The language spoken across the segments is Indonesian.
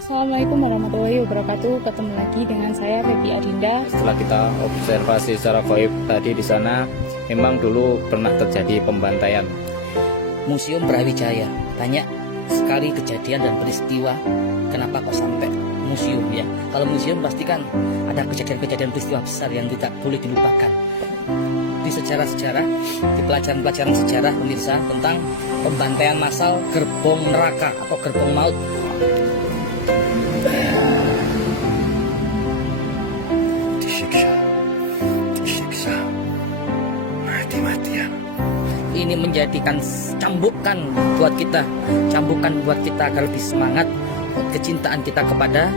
Assalamualaikum warahmatullahi wabarakatuh. Ketemu lagi dengan saya Febi Adinda. Setelah kita observasi secara gaib tadi di sana, memang dulu pernah terjadi pembantaian. Museum Brawijaya, banyak sekali kejadian dan peristiwa. Kenapa kok sampai museum ya? Kalau museum pasti kan ada kejadian-kejadian peristiwa besar yang tidak boleh dilupakan. Di sejarah-sejarah, di pelajaran-pelajaran sejarah pemirsa tentang pembantaian massal gerbong neraka atau gerbong maut. Disiksa, mati-matian. Ini menjadikan cambukan buat kita agar lebih semangat kecintaan kita kepada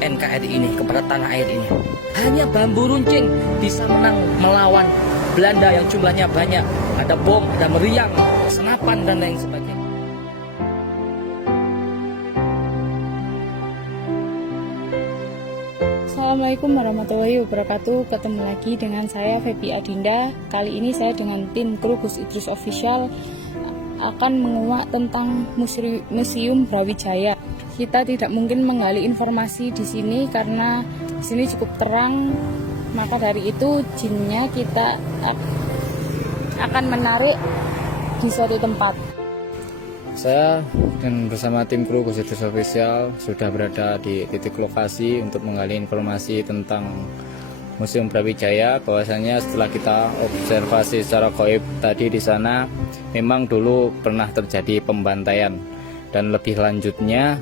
NKRI ini, kepada tanah air ini. Hanya bambu runcing bisa menang melawan Belanda yang jumlahnya banyak. Ada bom, ada meriam, senapan dan lain sebagainya. Assalamualaikum warahmatullahi wabarakatuh. Ketemu lagi dengan saya Febi Adinda. Kali ini saya dengan tim kru Gus Idrus Official akan menguak tentang Museum Brawijaya. Kita tidak mungkin menggali informasi di sini karena di sini cukup terang. Maka dari itu jinnya kita akan menarik di suatu tempat. Saya dan bersama tim kru Gus Idrus Official sudah berada di titik lokasi untuk menggali informasi tentang Museum Brawijaya. Bahwasanya setelah kita observasi secara gaib tadi di sana, memang dulu pernah terjadi pembantaian, dan lebih lanjutnya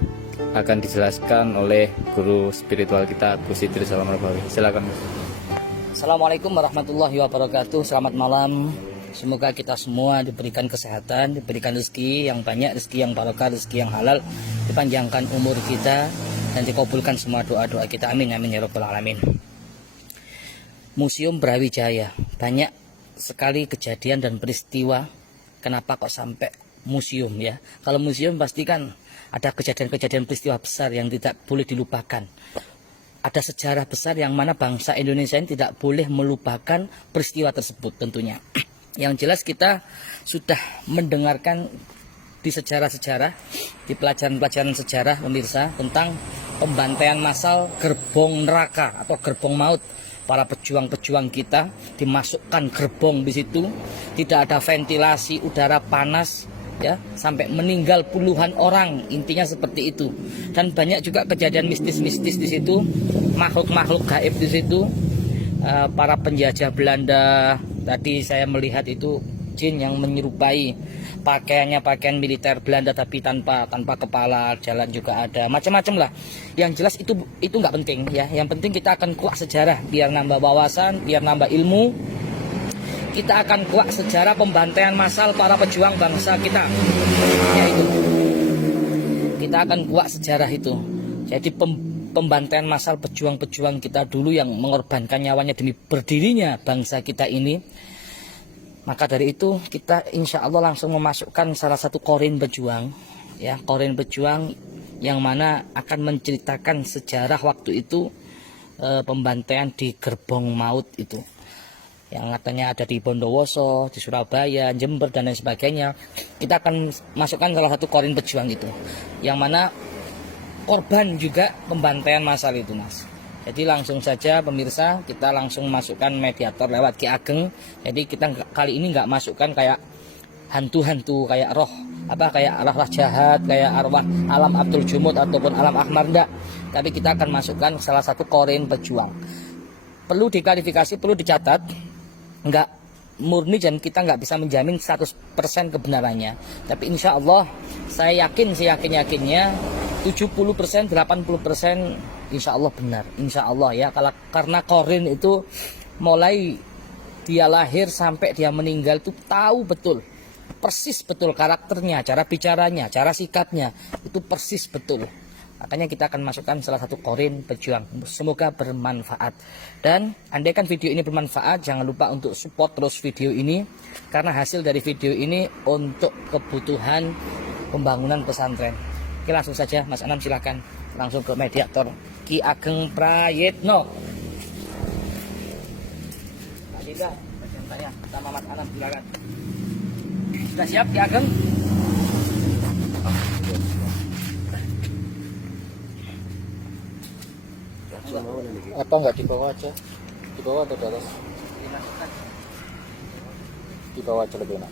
akan dijelaskan oleh guru spiritual kita Gus Idrus Al-Marbawi. Silakan. Assalamualaikum warahmatullahi wabarakatuh. Selamat malam. Semoga kita semua diberikan kesehatan, diberikan rezeki yang banyak, rezeki yang barokah, rezeki yang halal, dipanjangkan umur kita, dan dikabulkan semua doa-doa kita. Amin, amin ya rabbal alamin. Museum Brawijaya, banyak sekali kejadian dan peristiwa. Kenapa kok sampai museum ya? Kalau museum pasti kan ada kejadian-kejadian peristiwa besar yang tidak boleh dilupakan. Ada sejarah besar yang mana bangsa Indonesia ini tidak boleh melupakan peristiwa tersebut tentunya. Yang jelas kita sudah mendengarkan di sejarah-sejarah, di pelajaran-pelajaran sejarah pemirsa tentang pembantaian massal gerbong neraka atau gerbong maut. Para pejuang-pejuang kita dimasukkan gerbong di situ, tidak ada ventilasi, udara panas ya, sampai meninggal puluhan orang, intinya seperti itu. Dan banyak juga kejadian mistis-mistis di situ, makhluk-makhluk gaib di situ. Para penjajah Belanda tadi saya melihat itu jin yang menyerupai pakaiannya pakaian militer Belanda tapi tanpa kepala, jalan juga ada, macam-macam lah. Yang jelas itu nggak penting ya. Yang penting kita akan kuak sejarah biar nambah wawasan, biar nambah ilmu. Kita akan kuak sejarah pembantaian massal para pejuang bangsa kita. Yaitu kita akan kuak sejarah itu. Jadi pembantaian massal pejuang-pejuang kita dulu yang mengorbankan nyawanya demi berdirinya bangsa kita ini. Maka dari itu kita insya Allah langsung memasukkan salah satu korin pejuang ya, korin pejuang yang mana akan menceritakan sejarah waktu itu pembantaian di gerbong maut itu, yang katanya ada di Bondowoso, di Surabaya, Jember dan lain sebagainya. Kita akan masukkan salah satu korin pejuang itu, yang mana korban juga pembantaian massal itu mas. Jadi langsung saja pemirsa, kita langsung masukkan mediator lewat Ki Ageng. Jadi kita kali ini nggak masukkan kayak hantu-hantu, kayak roh kayak arwah jahat, kayak arwah alam Abdul Jumud ataupun alam Ahmar, enggak. Tapi kita akan masukkan salah satu korin pejuang. Perlu diklarifikasi, perlu dicatat, nggak murni dan kita nggak bisa menjamin 100% kebenarannya. Tapi insya Allah saya yakin, seyakin-yakinnya 70%, 80% insya Allah benar, insya Allah ya. Karena korin itu mulai dia lahir sampai dia meninggal itu tahu betul, persis betul karakternya, cara bicaranya, cara sikapnya itu persis betul. Makanya kita akan masukkan salah satu korin pejuang. Semoga bermanfaat. Dan andaikan video ini bermanfaat, jangan lupa untuk support terus video ini, karena hasil dari video ini untuk kebutuhan pembangunan pesantren. Oke, langsung saja Mas Anam, silakan langsung ke mediator Ki Ageng Prayitno. Pak Dinda, saya sama Mas Anam, silakan. Sudah siap Ki Ageng? Apa nggak di bawah aja? Di bawah atau di atas? Di bawah aja lebih enak.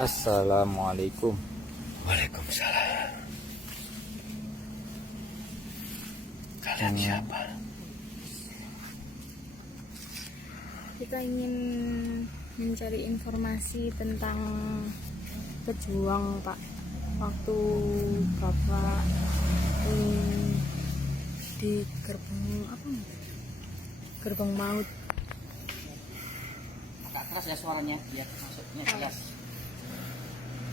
Assalamualaikum. Waalaikumsalam. Kalian siapa? Kita ingin mencari informasi tentang pejuang Pak. Waktu Bapak di gerbang maut. Agak keras ya suaranya, biar masuknya jelas.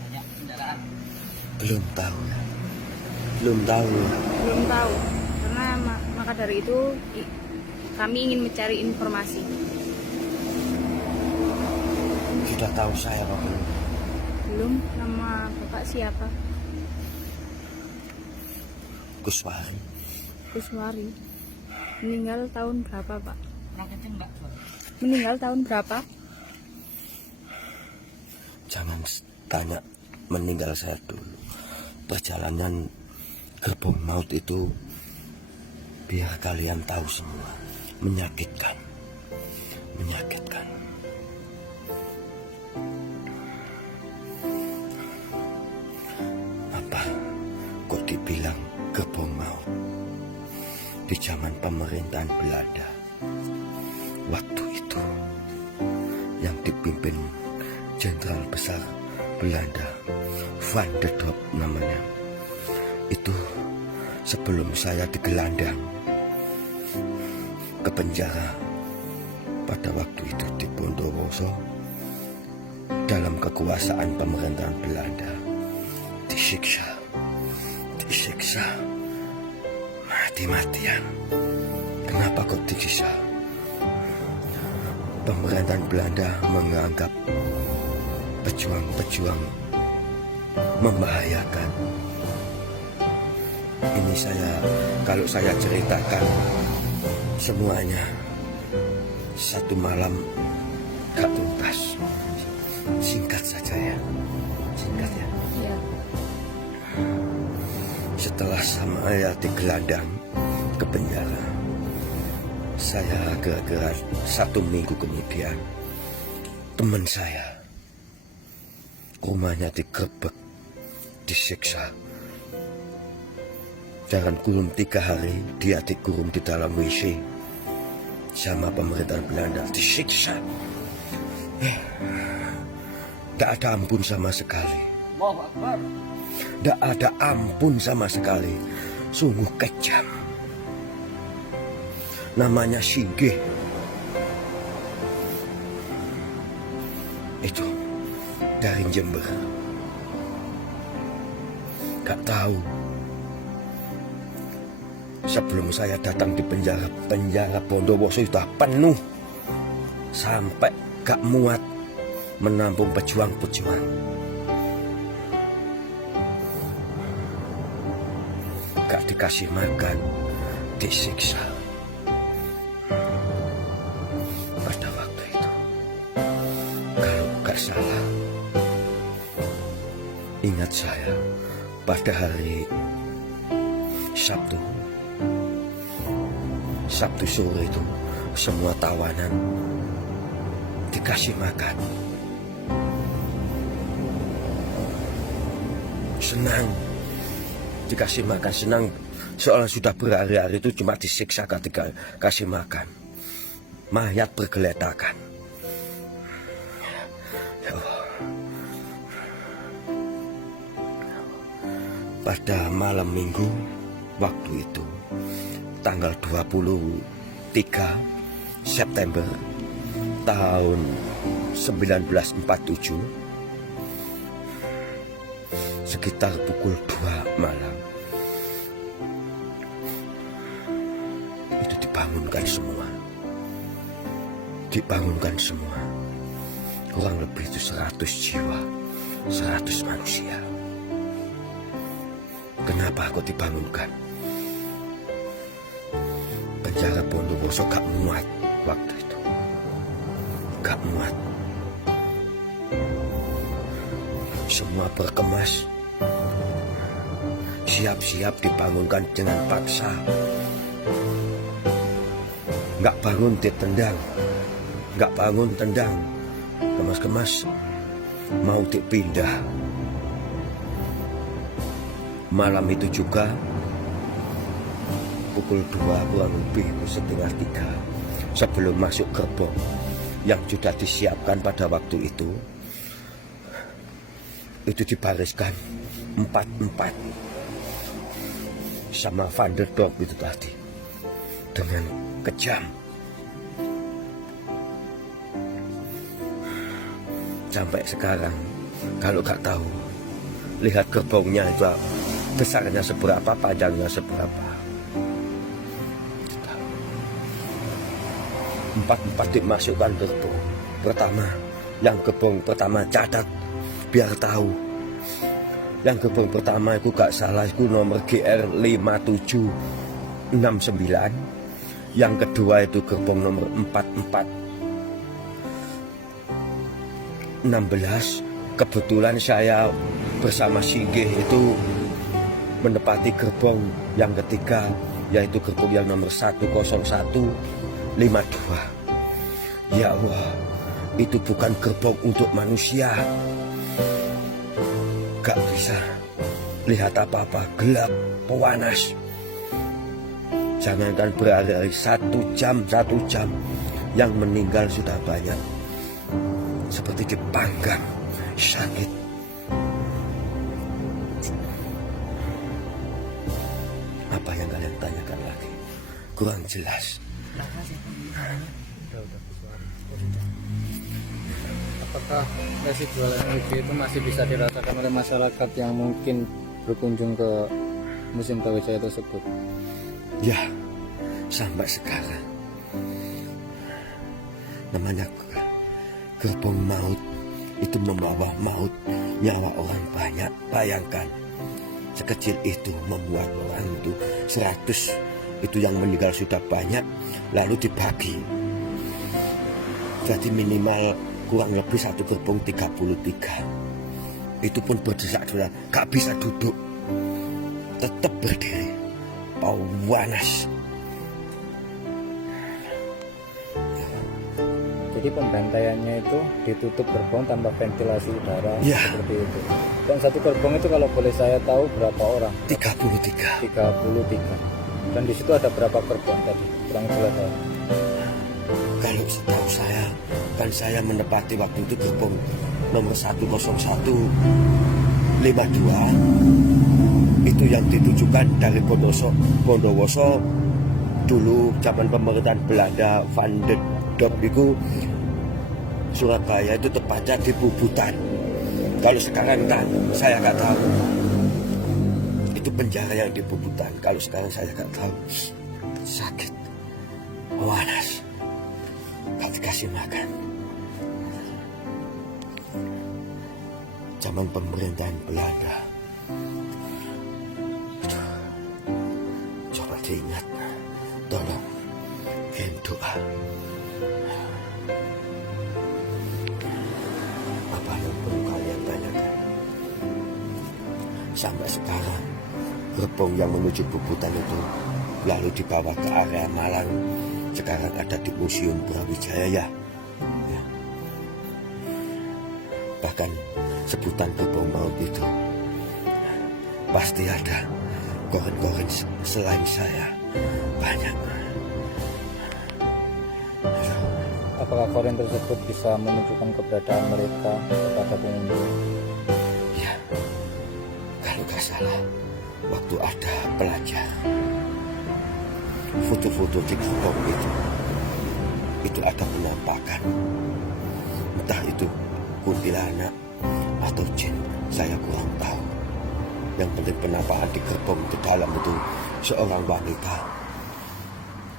Banyak kendaraan. Belum tahu ya. Belum tahu. Belum tahu, karena maka dari itu kami ingin mencari informasi. Sudah tahu saya apa belum? Belum. Nama Bapak siapa? Kuswari. Kuswari. Meninggal tahun berapa Pak? Kurang kenceng enggak? Meninggal tahun berapa? Jangan tanya meninggal saya dulu. Perjalanan gerbong maut itu biar kalian tahu semua. Menyakitkan. Menyakitkan. Apa kok dibilang gerbong maut? Di zaman pemerintahan Belanda, waktu itu yang dipimpin Jenderal Besar Belanda Van der Top namanya, itu sebelum saya digelandang ke penjara pada waktu itu di Bondowoso dalam kekuasaan pemerintahan Belanda, disiksa mati-matian. Kenapa kok disiksa? Pemerintahan Belanda menganggap pejuang-pejuang membahayakan. Ini kalau saya ceritakan semuanya satu malam gak tuntas. Singkat saja ya. Singkat ya. Iya. Setelah saya digelandang ke penjara, saya kira-kira 1 minggu kemudian teman saya rumahnya digerebek, disiksa. Dalam kurun 3 hari dia dikurung di dalam WC sama pemerintahan Belanda, disiksa. Tidak ada ampun sama sekali. Allahu Akbar. Tidak ada ampun sama sekali. Sungguh kejam. Namanya Singgih. Itu dari Jember. Gak tahu. Sebelum saya datang di penjara Bondowoso sudah penuh. Sampai gak muat menampung pejuang-pejuang. Gak dikasih makan, disiksa. Pada waktu itu, kalau gak salah, ingat saya pada hari Sabtu sore itu semua tawanan dikasih makan. Senang dikasih makan, senang soalnya sudah berhari-hari itu cuma disiksa ketika kasih makan. Mayat bergeletakan. Ya Allah. Pada malam minggu waktu itu tanggal 23 September tahun 1947 sekitar pukul 2 malam itu dibangunkan semua. Dibangunkan semua. Kurang lebih itu 100 jiwa, 100 manusia. Kenapa kok dibangunkan? Penjara Bondowoso gak muat waktu itu. Gak muat. Semua berkemas. Siap-siap dibangunkan dengan paksa. Gak bangun ditendang. Gak bangun tendang. Kemas-kemas mau dipindah. Malam itu juga pukul 2 kurang lebih setengah 3 sebelum masuk gerbong yang sudah disiapkan pada waktu itu dibariskan 4-4 sama Van der Dorp itu tadi dengan kejam. Sampai sekarang kalau gak tahu, lihat gerbongnya itu besarnya seberapa, panjangnya seberapa. 4-4 dimasukkan gerbong pertama. Yang gerbong pertama catat biar tahu. Yang gerbong pertama itu gak salah itu nomor GR 5769. Yang kedua itu gerbong nomor 4416. Kebetulan saya bersama Singgih itu menepati gerbong yang ketiga, yaitu gerbong yang nomor 10152. Ya Allah, itu bukan gerbong untuk manusia. Gak bisa lihat apa-apa, gelap, pewanas. Jangankan berhari-hari, 1 jam, yang meninggal sudah banyak. Seperti dipanggang, sakit. Apa yang kalian tanyakan lagi? Kurang jelas. Apakah residual energi itu masih bisa dirasakan oleh masyarakat yang mungkin berkunjung ke Museum Brawijaya tersebut? Ya, sampai sekarang. Namanya gerbong maut itu membawa maut, nyawa orang banyak. Bayangkan, sekecil itu membuat orang itu 100 itu yang meninggal sudah banyak, lalu dibagi. Jadi minimal kurang lebih satu gerbong 33. Itu pun berdesak-desak, gak bisa duduk, tetap berdiri, panas. Jadi pembantaiannya itu ditutup gerbong tanpa ventilasi udara, Ya. seperti itu. Dan satu gerbong itu kalau boleh saya tahu berapa orang? 33. 33. Dan di situ ada berapa gerbong tadi? Kurang jelas saya. Kalau setahu saya, kan saya menepati waktu itu gerbong nomor 10152 itu yang ditujukan dari Bondowoso dulu zaman pemerintahan Belanda, Van der Dorp itu Surabaya itu tepatnya di Puputan. Kalau sekarang tak, saya nggak tahu. Itu penjara yang di Puputan. Kalau sekarang saya nggak tahu. Sakit, panas, gak dikasih makan. Zaman pemerintahan Belanda. Coba diingat, tolong kirim doa. Apa yang perlu kalian tanyakan? Sampai sekarang gerbong yang menuju Puputan itu lalu dibawa ke area Malang. Sekarang ada di Museum Brawijaya ya. Bahkan sebutan gerbong maut itu pasti ada koren-koren selain saya banyak. Apakah koren tersebut bisa menunjukkan keberadaan mereka kepada pengunjung? Ya, kalau gak salah waktu ada pelajar, foto-foto di gerbong itu ada penampakan, entah itu kuntilanak atau jin, saya kurang tahu. Yang penting penampakan di gerbong itu dalam itu seorang wanita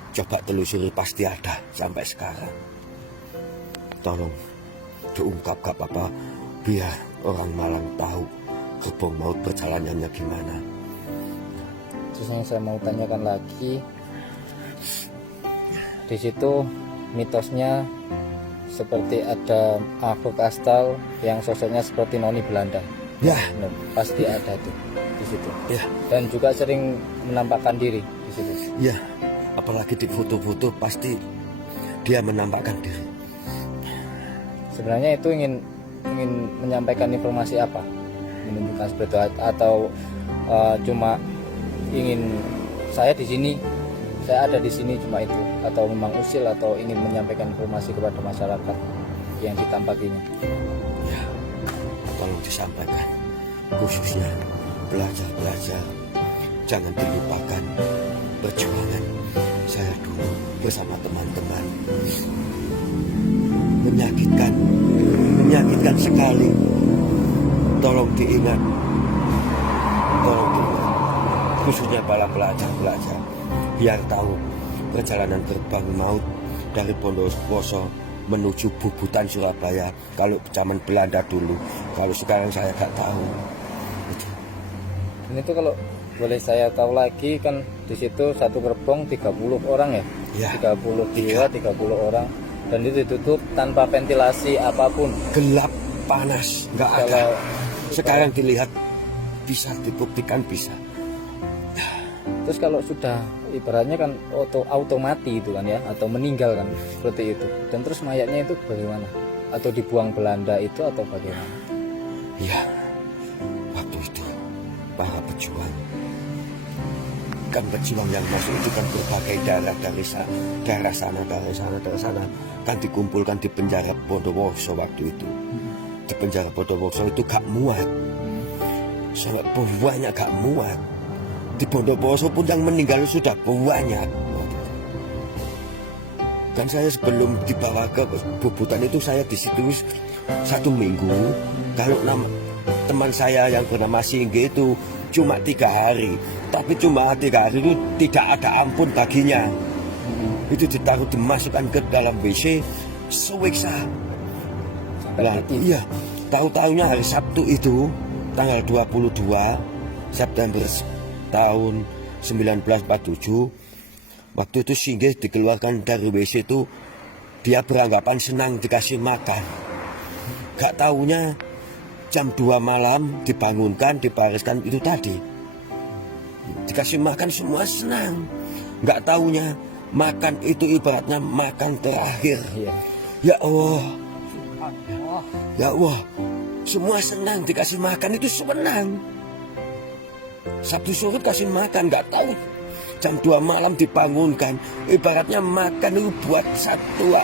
Coba telusuri pasti ada sampai sekarang. Tolong diungkap gak apa-apa, biar orang Malang tahu gerbong maut perjalanannya gimana. Terus yang saya mau tanyakan lagi, di situ mitosnya seperti ada makhluk astral yang sosoknya seperti noni Belanda. Ya, Nah, pasti ada tuh di situ. ya, Dan juga sering menampakkan diri di situ. ya. Apalagi di foto-foto pasti dia menampakkan diri. Sebenarnya itu ingin menyampaikan informasi apa? Menunjukkan seperti itu atau cuma ingin saya di sini, saya ada di sini cuma itu, atau memang usil atau ingin menyampaikan informasi kepada masyarakat yang ditampakinya. Ya, tolong disampaikan, khususnya pelajar-pelajar, jangan dilupakan perjuangan saya dulu bersama teman-teman. Menyakitkan sekali. Tolong diingat, khususnya para pelajar-pelajar, biar tahu perjalanan gerbang maut dari Bondowoso menuju Bubutan Surabaya. Kalau zaman Belanda dulu, kalau sekarang saya nggak tahu. Dan itu kalau boleh saya tahu lagi, kan di situ satu gerbong 30 orang ya, Ya. 30 jiwa, 30 orang, dan itu ditutup tanpa ventilasi apapun. Gelap, panas, nggak ada. Kalau Sekarang dilihat bisa dibuktikan bisa. terus kalau sudah ibaratnya kan auto mati itu kan ya, atau meninggal kan seperti itu, dan terus mayatnya itu bagaimana? Atau dibuang Belanda itu atau bagaimana? Ya, waktu itu para pejuang, kan pejuang yang masuk itu kan berbagai daerah dari sana, kan dikumpulkan di penjara Bondowoso waktu itu. Di penjara Bondowoso itu gak muat, sangat banyak gak muat. Di Bondowoso pun yang meninggal sudah banyak. Kan saya sebelum dibawa ke Bubutan itu saya di situ 1 minggu. Kalau teman saya yang bernama Singgi itu cuma 3 hari, tapi cuma 3 hari itu tidak ada ampun baginya. Itu ditaruh, dimasukkan ke dalam WC, sesiksa. Nah, iya, tahu-tahunya hari Sabtu itu tanggal 22 September tahun 1947, waktu itu Singgih dikeluarkan dari WC itu, dia beranggapan senang dikasih makan. Gak taunya jam 2 malam dibangunkan, dibariskan itu tadi. Dikasih makan semua senang. Gak taunya makan itu ibaratnya makan terakhir. Iya. Ya Allah, ya Allah, semua senang dikasih makan itu senang. Sabtu sore kasih makan, nggak tahu jam 2 malam dibangunkan, ibaratnya makan itu buat satu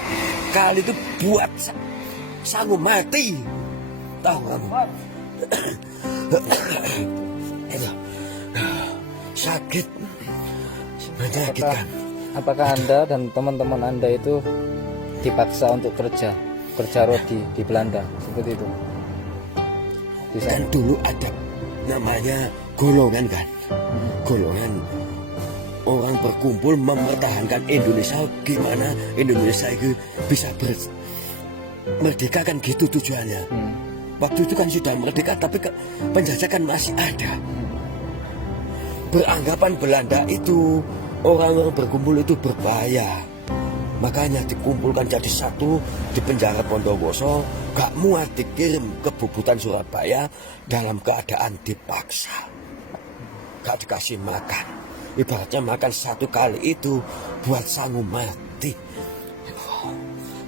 kali itu buat sanggup mati, tahu kamu? Sakit, menyakitkan. Apakah Anda dan teman-teman Anda itu dipaksa untuk kerja rodi di Belanda seperti itu? Bisa. Kan dulu ada namanya golongan kan, golongan orang berkumpul mempertahankan Indonesia, gimana Indonesia itu bisa merdeka kan gitu tujuannya. Waktu itu kan sudah merdeka tapi penjajahan masih ada. Beranggapan Belanda itu orang-orang berkumpul itu berbahaya, makanya dikumpulkan jadi satu di penjara Bondowoso, gak muat dikirim ke Bubutan Surabaya dalam keadaan dipaksa. Gak dikasih makan, ibaratnya makan satu kali itu buat sanggup mati.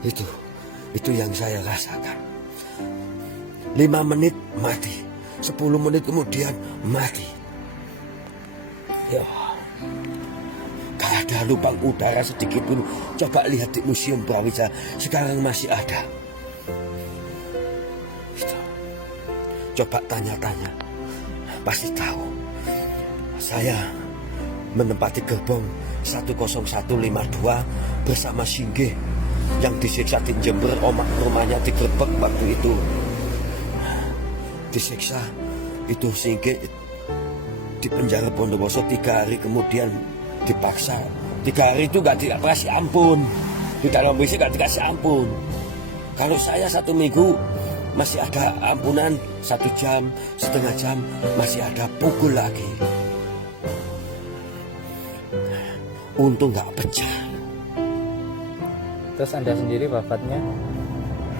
Itu yang saya rasakan. 5 menit mati, 10 menit kemudian mati. Ya, gak ada lubang udara sedikit pun. Coba lihat di Museum Brawijaya, sekarang masih ada. Coba tanya-tanya, pasti tahu. Saya menempati gerbong 10152 bersama Singgih yang disiksa di Jember, rumahnya digerebek waktu itu. Disiksa itu Singgih di penjara Bondowoso 3 hari, kemudian dipaksa 3 hari itu nggak dikasih ampun. Di dalam WC nggak dikasih ampun. Kalau saya 1 minggu masih ada ampunan 1 jam, setengah jam, masih ada pukul lagi. Untung nggak pecah. Terus Anda sendiri wafatnya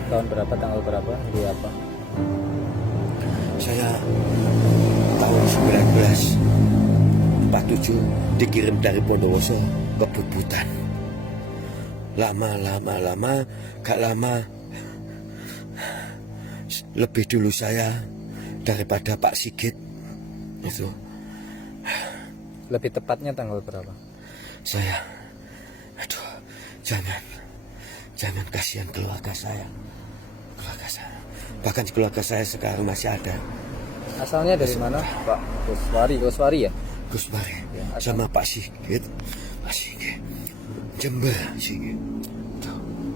tahun berapa, tanggal berapa, hari apa? Saya tahun 1947 dikirim dari Bondowoso ke Bubutan. Lama, gak lama. Lebih dulu saya daripada Pak Sigit. Itu. Lebih tepatnya tanggal berapa? Saya, aduh, jangan kasihan keluarga saya. Bahkan keluarga saya sekarang masih ada. Asalnya dari mana, Pak? Goswari ya? Gus Mari sama Pak Sigit. Jember Sigit.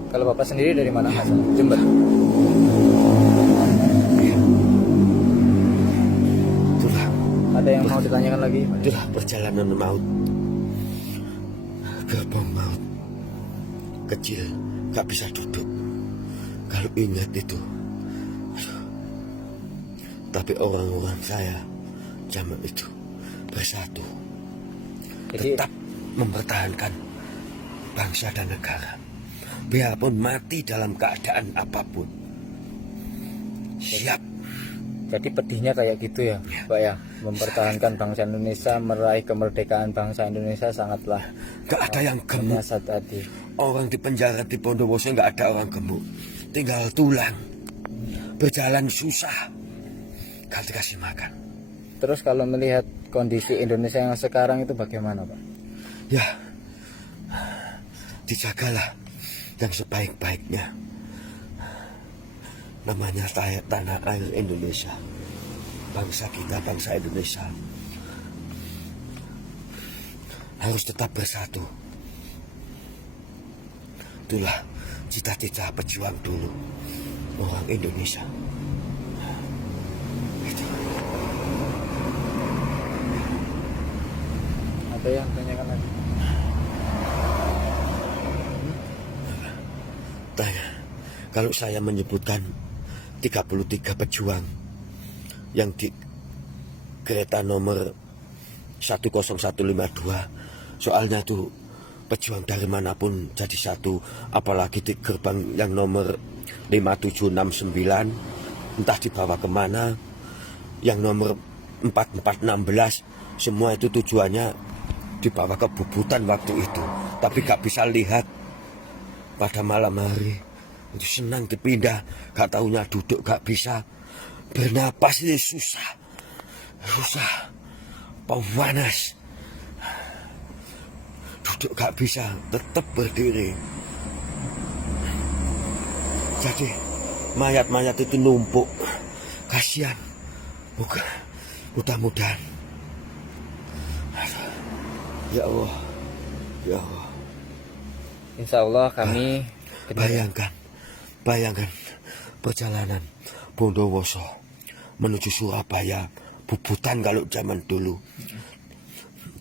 Kalau Bapak sendiri dari mana asal? Jember. Itulah, Ada yang mau ditanyakan lagi? itulah perjalanan maut. Gerbang maut. Kecil, gak bisa duduk. Kalau ingat itu. Aduh. Tapi orang-orang saya zaman itu bersatu. Jadi Tetap mempertahankan bangsa dan negara. Biarpun mati dalam keadaan apapun. Siap. Jadi pedihnya kayak gitu ya, Pak ya. Mempertahankan bangsa Indonesia, meraih kemerdekaan bangsa Indonesia sangatlah Gak ada yang gemuk. menyasar tadi. Orang di penjara di Bondowoso gak ada orang gemuk. Tinggal tulang. Berjalan susah. Gak dikasih makan. Terus kalau melihat kondisi Indonesia yang sekarang itu bagaimana, Pak? Ya, dijagalah yang sebaik-baiknya. Namanya tanah air Indonesia. Bangsa kita, bangsa Indonesia. Harus tetap bersatu. Itulah cita-cita pejuang dulu. Orang Indonesia. Itu. Ada yang tanyakan lagi? Tanya, kalau saya menyebutkan 33 pejuang yang di kereta nomor 10152, soalnya tuh pejuang dari manapun jadi satu, apalagi di gerbang yang nomor 5769 entah dibawa kemana, yang nomor 4416 semua itu tujuannya dibawa ke Bubutan waktu itu, tapi gak bisa lihat pada malam hari. Itu senang dipindah, gak taunya duduk gak bisa, bernapas ini susah, panas, duduk gak bisa, tetap berdiri. Jadi mayat-mayat itu numpuk, kasihan. Mudah-mudahan. Ya Allah, ya Allah. Insya Allah kami Bayangkan perjalanan Bondowoso menuju Surabaya, Bubutan kalau zaman dulu.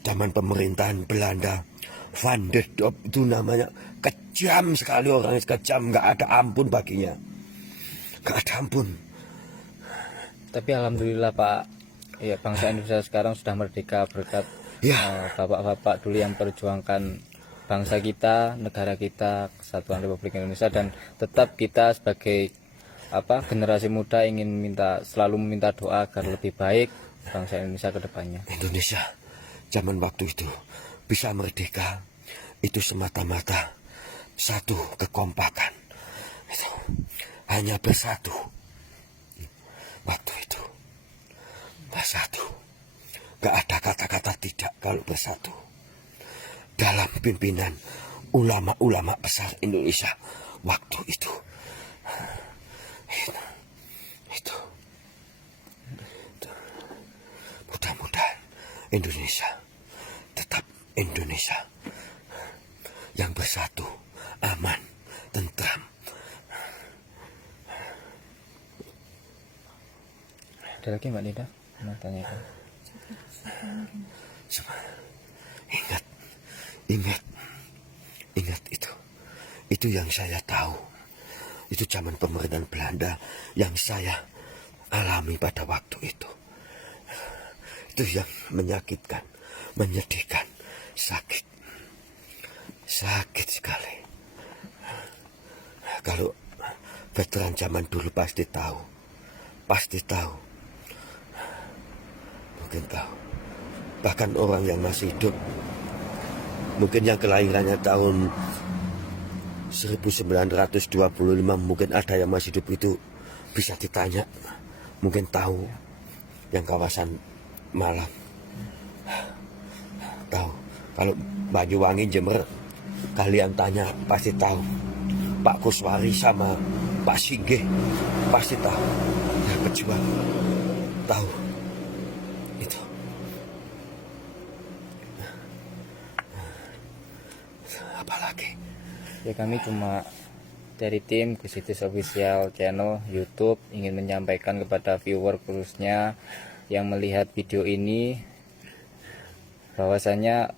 Zaman pemerintahan Belanda, Van der Dop itu namanya, kejam sekali orangnya, kejam, nggak ada ampun baginya. Nggak ada ampun. Tapi alhamdulillah Pak, ya bangsa Indonesia sekarang sudah merdeka berkat bapak-bapak dulu yang perjuangkan bangsa kita, negara kita, Kesatuan Republik Indonesia, dan tetap kita sebagai generasi muda ingin selalu meminta doa agar lebih baik bangsa Indonesia ke depannya. Indonesia zaman waktu itu bisa merdeka itu semata-mata satu kekompakan. Itu hanya bersatu. Waktu itu bersatu. Gak ada kata-kata tidak kalau bersatu. Dalam pimpinan ulama-ulama besar Indonesia waktu itu. Itu. Mudah-mudahan Indonesia tetap Indonesia yang bersatu, aman, tentram. Ada lagi Mbak Nida mau tanyakan? Ingat Itu yang saya tahu. Itu zaman pemerintahan Belanda yang saya alami pada waktu itu. Itu yang menyakitkan, menyedihkan, sakit. Sakit sekali. Kalau veteran zaman dulu pasti tahu. Pasti tahu. Mungkin tahu. Bahkan orang yang masih hidup, mungkin yang kelahirannya tahun 1925, mungkin ada yang masih hidup itu bisa ditanya. Mungkin tahu yang kawasan Malang. Tahu. Kalau Banyuwangi, Jember, kalian tanya pasti tahu. Pak Kuswari sama Pak Singgih pasti tahu. Ya, pejuang tahu itu. Apalagi? Ya kami cuma dari tim Gus Idris Official Channel YouTube ingin menyampaikan kepada viewer khususnya yang melihat video ini bahwasanya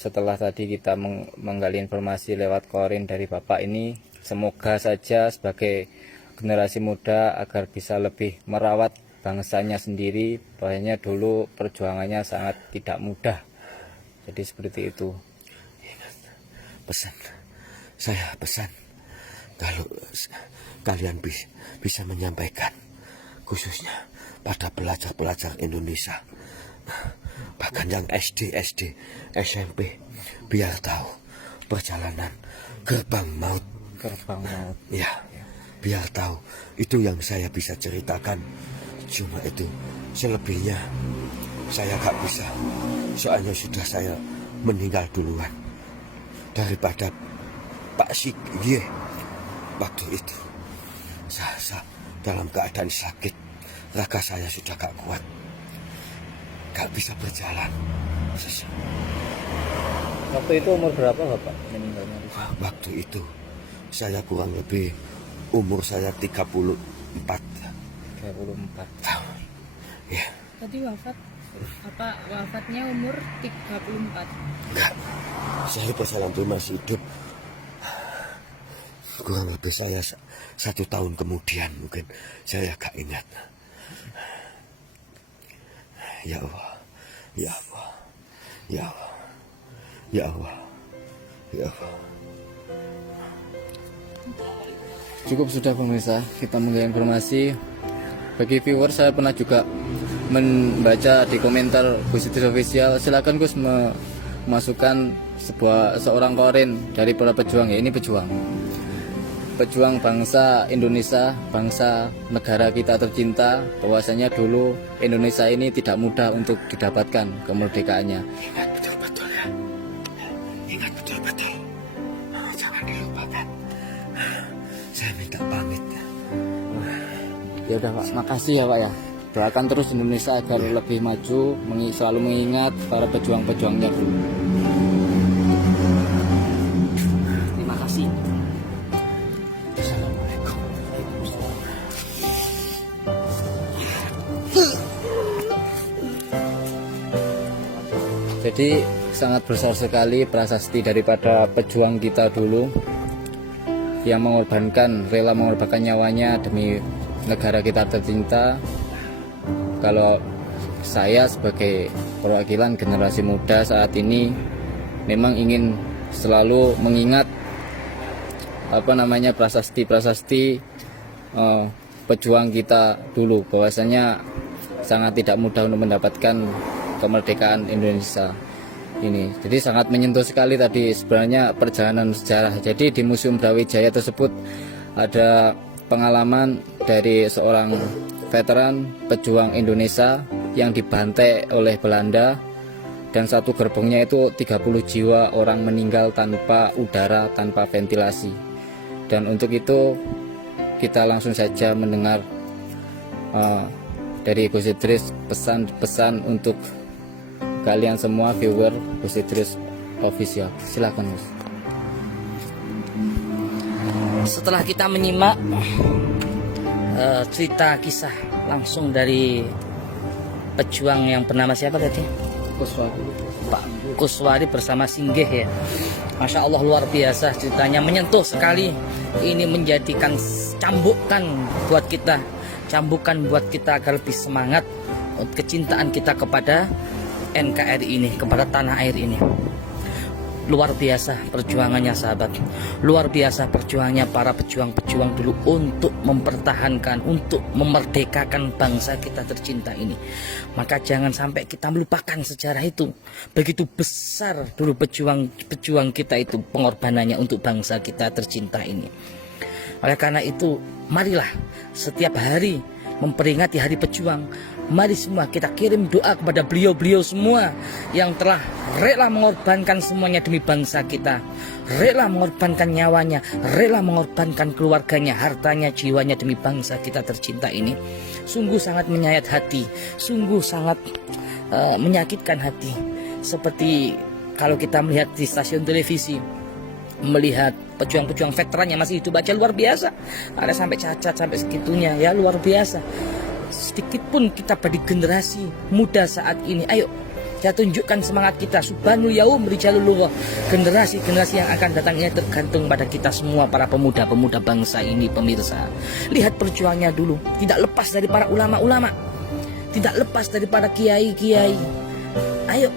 setelah tadi kita menggali informasi lewat korin dari Bapak ini, semoga saja sebagai generasi muda agar bisa lebih merawat bangsanya sendiri, bahwasanya dulu perjuangannya sangat tidak mudah. Jadi seperti itu. Pesan, saya pesan, kalau kalian bisa menyampaikan, khususnya pada pelajar-pelajar Indonesia, bahkan yang SD, SMP, biar tahu perjalanan gerbang maut. Gerbang maut. Ya, biar tahu. Itu yang saya bisa ceritakan. Cuma itu, selebihnya saya gak bisa. Soalnya sudah saya meninggal duluan daripada Pak Singgih waktu itu. Saya dalam keadaan sakit, raga saya sudah gak kuat, gak bisa berjalan. Waktu itu umur berapa Bapak meninggalnya? Waktu itu saya kurang lebih umur saya 34 tahun. Ya. Tadi wafatnya umur 34. Enggak, saya pas itu masih hidup. Kurang lebih saya 1 tahun kemudian mungkin, saya gak ingat. Ya Allah, ya Allah, ya Allah, ya Allah, ya Allah. Cukup sudah pemirsa, kita menggali informasi. Bagi viewer, saya pernah juga membaca di komentar Gus Idris Official, silakan Gus memasukkan seorang korin dari para pejuang. Ya, ini pejuang bangsa Indonesia, bangsa negara kita tercinta, bahwasanya dulu Indonesia ini tidak mudah untuk didapatkan kemerdekaannya. Ingat betul-betul ya, ingat betul-betul, jangan dilupakan. Saya minta pamit. Ya udah Pak, makasih ya Pak ya. Doakan terus Indonesia agar lebih maju, selalu mengingat para pejuang-pejuangnya dulu. Terima kasih. Assalamualaikum. Jadi sangat besar sekali prasasti daripada pejuang kita dulu yang rela mengorbankan nyawanya demi negara kita tercinta. Kalau saya sebagai perwakilan generasi muda saat ini memang ingin selalu mengingat prasasti pejuang kita dulu, bahwasanya sangat tidak mudah untuk mendapatkan kemerdekaan Indonesia ini. Jadi sangat menyentuh sekali tadi sebenarnya perjalanan sejarah. Jadi di Museum Brawijaya tersebut ada pengalaman dari seorang veteran pejuang Indonesia yang dibantai oleh Belanda, dan satu gerbongnya itu 30 jiwa orang meninggal tanpa udara, tanpa ventilasi. Dan untuk itu kita langsung saja mendengar dari Gus Idris pesan-pesan untuk kalian semua viewer Gus Idris Official. Silakan Gus. Setelah kita menyimak cerita kisah langsung dari pejuang yang bernama siapa tadi? Kuswari. Pak Kuswari bersama Singgih ya. Masya Allah luar biasa ceritanya, menyentuh sekali. Ini menjadikan cambukan buat kita agar lebih semangat kecintaan kita kepada NKRI ini, kepada tanah air ini. Luar biasa perjuangannya sahabat, luar biasa perjuangannya para pejuang-pejuang dulu untuk mempertahankan, untuk memerdekakan bangsa kita tercinta ini. Maka jangan sampai kita melupakan sejarah itu. Begitu besar dulu pejuang kita itu, pengorbanannya untuk bangsa kita tercinta ini. Oleh karena itu, marilah setiap hari memperingati Hari Pejuang, mari semua kita kirim doa kepada beliau-beliau semua yang telah rela mengorbankan semuanya demi bangsa kita, rela mengorbankan nyawanya, rela mengorbankan keluarganya, hartanya, jiwanya demi bangsa kita tercinta ini. Sungguh sangat menyayat hati, sungguh sangat menyakitkan hati. Seperti kalau kita melihat di stasiun televisi, melihat pejuang-pejuang veteran yang masih hidup aja luar biasa, ada sampai cacat sampai segitunya ya, luar biasa. Sedikit pun kita bagi generasi muda saat ini, ayo kita tunjukkan semangat kita. Subhanul yaum rijalullah. Generasi-generasi yang akan datang ini tergantung pada kita semua, para pemuda-pemuda bangsa ini. Pemirsa, lihat perjuangannya dulu, tidak lepas dari para ulama-ulama, tidak lepas dari para kiai-kiai. Ayo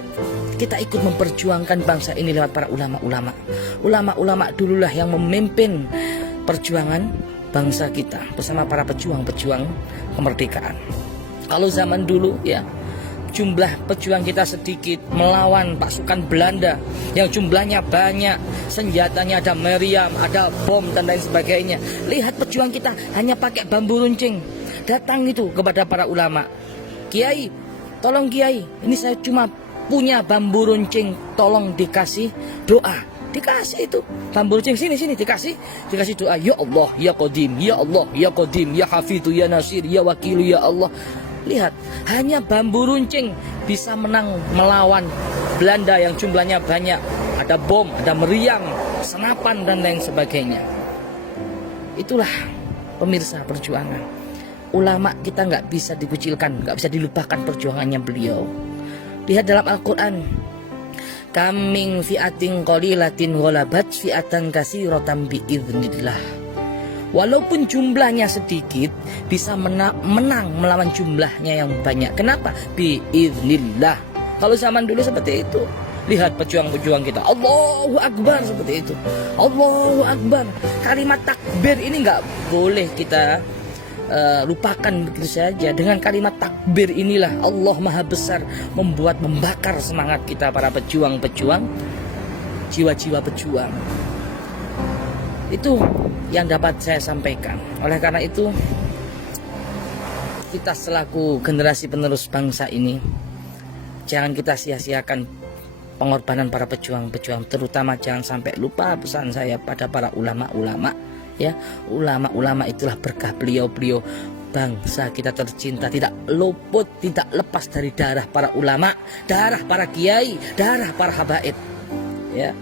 kita ikut memperjuangkan bangsa ini lewat para ulama-ulama. Ulama-ulama dululah yang memimpin perjuangan bangsa kita bersama para pejuang-pejuang kemerdekaan. Kalau zaman dulu ya, jumlah pejuang kita sedikit melawan pasukan Belanda yang jumlahnya banyak, senjatanya ada meriam, ada bom dan lain sebagainya. Lihat pejuang kita hanya pakai bambu runcing, datang itu kepada para ulama, Kiai, tolong Kiai, ini saya cuma punya bambu runcing, tolong dikasih doa. Dikasih itu bambu runcing, sini dikasih doa. Ya Allah ya Qadim, ya Allah ya Qadim, ya Hafidhu ya Nasir, ya Wakilu ya Allah. Lihat, hanya bambu runcing bisa menang melawan Belanda yang jumlahnya banyak, ada bom, ada meriam, senapan dan lain sebagainya. Itulah pemirsa perjuangan ulama. Kita nggak bisa dikucilkan, nggak bisa dilupakan perjuangannya beliau. Lihat dalam Al-Quran, kaming fi'atin qalilatin ghalabat fi'atan katsiratan biidznillah. Walaupun jumlahnya sedikit, bisa menang melawan jumlahnya yang banyak. Kenapa? Biidznillah. Kalau zaman dulu seperti itu. Lihat pejuang-pejuang kita, Allahu Akbar, seperti itu. Allahu Akbar. Kalimat takbir ini nggak boleh kita lupakan begitu saja. Dengan kalimat takbir inilah Allah Maha Besar membakar semangat kita para pejuang-pejuang, jiwa-jiwa pejuang. Itu yang dapat saya sampaikan. Oleh karena itu, kita selaku generasi penerus bangsa ini, jangan kita sia-siakan pengorbanan para pejuang-pejuang, terutama jangan sampai lupa pesan saya pada para ulama-ulama. Ya, ulama-ulama itulah berkah beliau-beliau. Bangsa kita tercinta tidak luput, tidak lepas dari darah para ulama, darah para kiai, darah para habaib. Ya,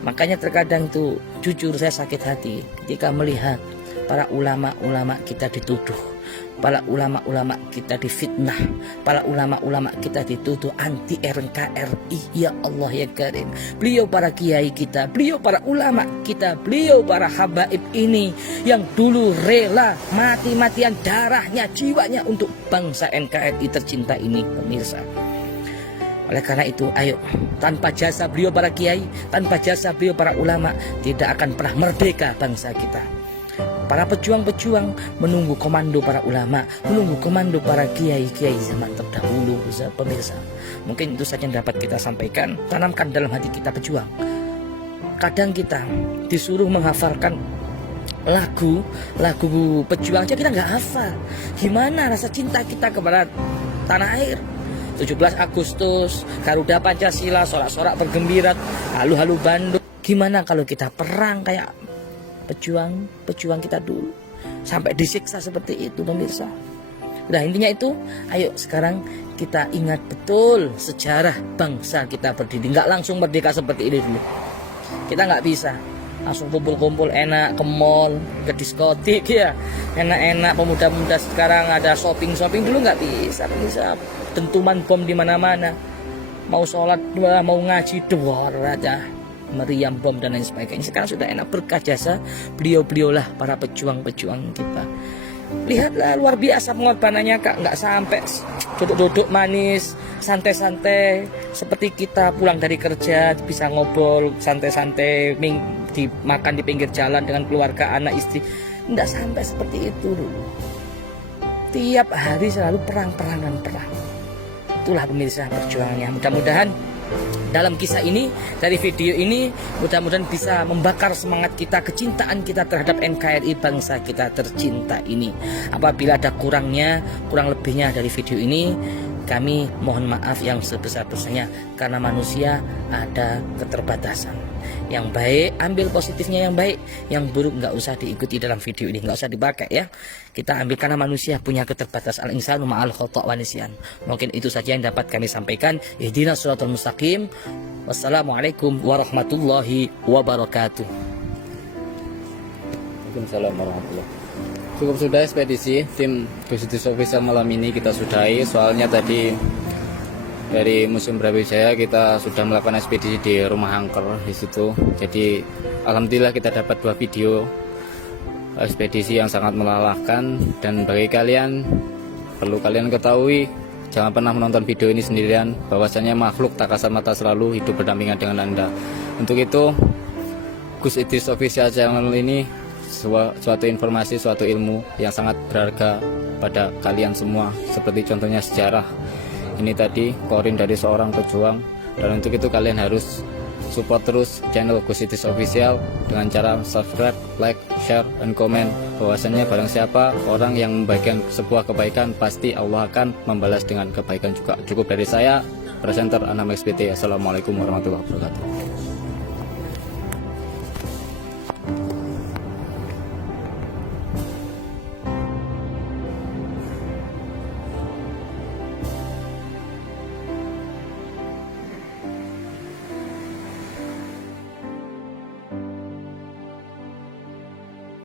makanya terkadang itu jujur saya sakit hati ketika melihat para ulama-ulama kita dituduh, para ulama-ulama kita difitnah, para ulama-ulama kita dituduh anti NKRI. Ya Allah ya Karim, beliau para kiai kita, beliau para ulama kita, beliau para habaib ini yang dulu rela mati-matian darahnya, jiwanya untuk bangsa NKRI tercinta ini, pemirsa. Oleh karena itu, ayo, tanpa jasa beliau para kiai, tanpa jasa beliau para ulama, tidak akan pernah merdeka bangsa kita. Para pejuang-pejuang menunggu komando para ulama, menunggu komando para kiai-kiai zaman terdahulu, pemirsa. Mungkin itu saja yang dapat kita sampaikan. Tanamkan dalam hati kita pejuang. Kadang kita disuruh menghafalkan lagu pejuang aja kita nggak hafal. Gimana rasa cinta kita kepada tanah air? 17 Agustus, Garuda Pancasila, sorak-sorak bergembira, halu-halu Bandung. Gimana kalau kita perang kayak pejuang kita dulu, sampai disiksa seperti itu, pemirsa. Nah, intinya itu, ayo sekarang kita ingat betul sejarah bangsa kita berdiri. Nggak langsung merdeka seperti ini dulu. Kita nggak bisa langsung kumpul-kumpul enak ke mall, ke diskotik ya, enak-enak. Pemuda-pemuda sekarang ada shopping dulu, nggak bisa. Dentuman bom di mana-mana. mau sholat, mau ngaji, dua aja meriam bom dan lain sebagainya. Sekarang sudah enak berkah jasa beliau-beliau lah, para pejuang-pejuang kita. Lihatlah luar biasa pengorbanannya Kak, nggak sampai duduk-duduk manis, santai-santai seperti kita pulang dari kerja bisa ngobrol santai-santai, dimakan di pinggir jalan dengan keluarga, anak, istri. Nggak sampai seperti itu dulu. Tiap hari selalu perang. Itulah pemirsa perjuangannya. Mudah-mudahan dalam kisah ini, dari video ini, mudah-mudahan bisa membakar semangat kita, kecintaan kita terhadap NKRI, bangsa kita tercinta ini. Apabila ada kurang lebihnya dari video ini, kami mohon maaf yang sebesar-besarnya, karena manusia ada keterbatasan. Yang baik ambil positifnya, yang baik, yang buruk nggak usah diikuti dalam video ini, nggak usah dipakai ya. Kita ambil karena manusia punya keterbatasan. Al-insanu ma'al khata' wa nisyan. Mungkin itu saja yang dapat kami sampaikan. Ihdinas shiratal mustaqim. Wassalamualaikum warahmatullahi wabarakatuh. Waalaikumsalam warahmatullahi. Cukup sudah ekspedisi tim Gus Idrus Official malam ini kita sudahi. Soalnya tadi dari Museum Brawijaya kita sudah melakukan ekspedisi di rumah angker di situ. Jadi alhamdulillah kita dapat 2 video ekspedisi yang sangat melelahkan, dan bagi kalian perlu kalian ketahui, jangan pernah menonton video ini sendirian, bahwasanya makhluk tak kasat mata selalu hidup berdampingan dengan Anda. Untuk itu Gus Idrus Official Channel ini suatu informasi, suatu ilmu yang sangat berharga pada kalian semua, seperti contohnya sejarah ini tadi, korin dari seorang pejuang. Dan untuk itu kalian harus support terus channel Gus Idrus Official dengan cara subscribe, like, share, dan komen. Bahwasannya barang siapa orang yang membagikan sebuah kebaikan, pasti Allah akan membalas dengan kebaikan juga. Cukup dari saya, presenter Anam XPT. Assalamualaikum warahmatullahi wabarakatuh.